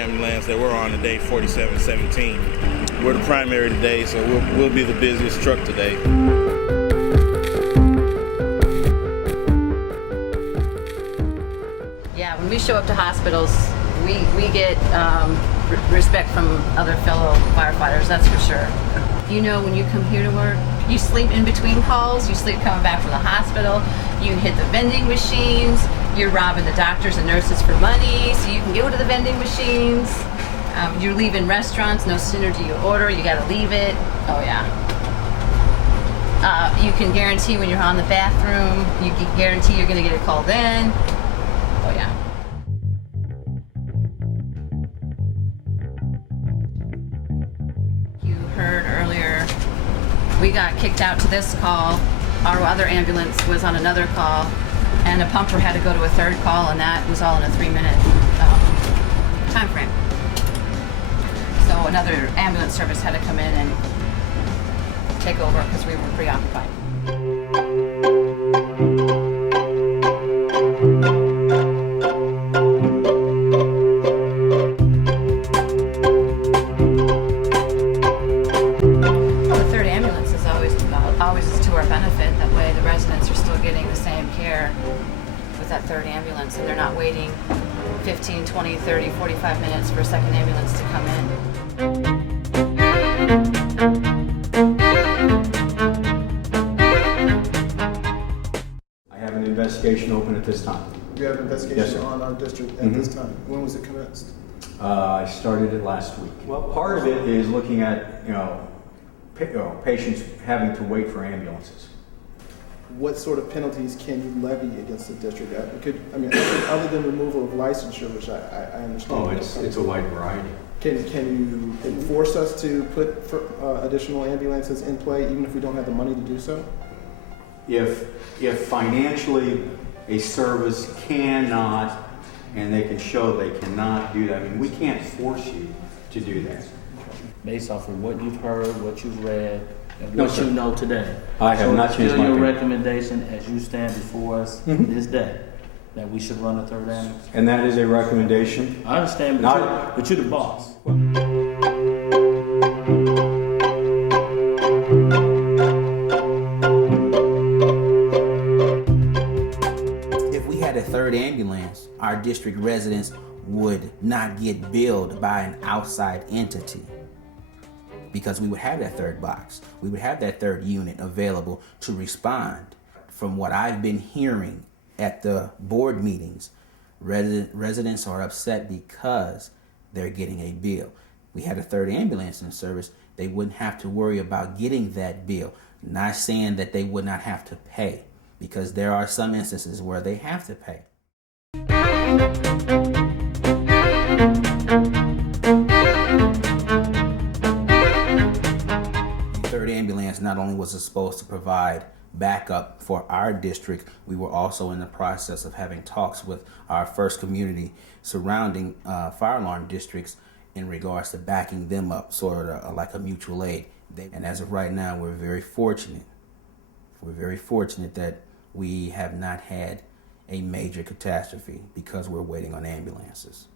ambulance that we're on today, 4717. We're the primary today, so we'll be the busiest truck today. Yeah, when we show up to hospitals, we get respect from other fellow firefighters, that's for sure. You know, when you come here to work, you sleep in between calls, you sleep coming back from the hospital, you hit the vending machines, you're robbing the doctors and nurses for money so you can go to the vending machines. You're leaving restaurants, no sooner do you order, you gotta leave it. Oh yeah. You can guarantee when you're on the bathroom, you can guarantee you're gonna get a call then. Oh yeah. You heard earlier, we got kicked out to this call. Our other ambulance was on another call, and a pumper had to go to a third call, and that was all in a 3-minute time frame. So another ambulance service had to come in and take over because we were preoccupied. Always is to our benefit. That way the residents are still getting the same care with that third ambulance, and they're not waiting 15, 20, 30, 45 minutes for a second ambulance to come in. I have an investigation open at this time. You have an investigation on our district at this time. When was it commenced? I started it last week. Well, part of it is looking at, patients having to wait for ambulances. What sort of penalties can you levy against the district? Other than removal of licensure, which I understand. Oh, it's a wide variety. Can you enforce us to put additional ambulances in play, even if we don't have the money to do so? If financially a service cannot, and they can show they cannot do that, we can't force you to do that. Based off of what you've heard, what you've read, and No, what sir. you know today. I have not changed my your opinion. recommendation as you stand before us this day, that we should run a third ambulance. And that is a recommendation. I understand, but you're the boss. If we had a third ambulance, our district residents would not get billed by an outside entity, because we would have that third box. We would have that third unit available to respond. From what I've been hearing at the board meetings, residents are upset because they're getting a bill. We had a third ambulance in service, they wouldn't have to worry about getting that bill. Not saying that they would not have to pay, because there are some instances where they have to pay. Third ambulance not only was it supposed to provide backup for our district, we were also in the process of having talks with our first community surrounding fire alarm districts in regards to backing them up, sort of like a mutual aid. And as of right now, we're very fortunate. We're very fortunate that we have not had a major catastrophe because we're waiting on ambulances.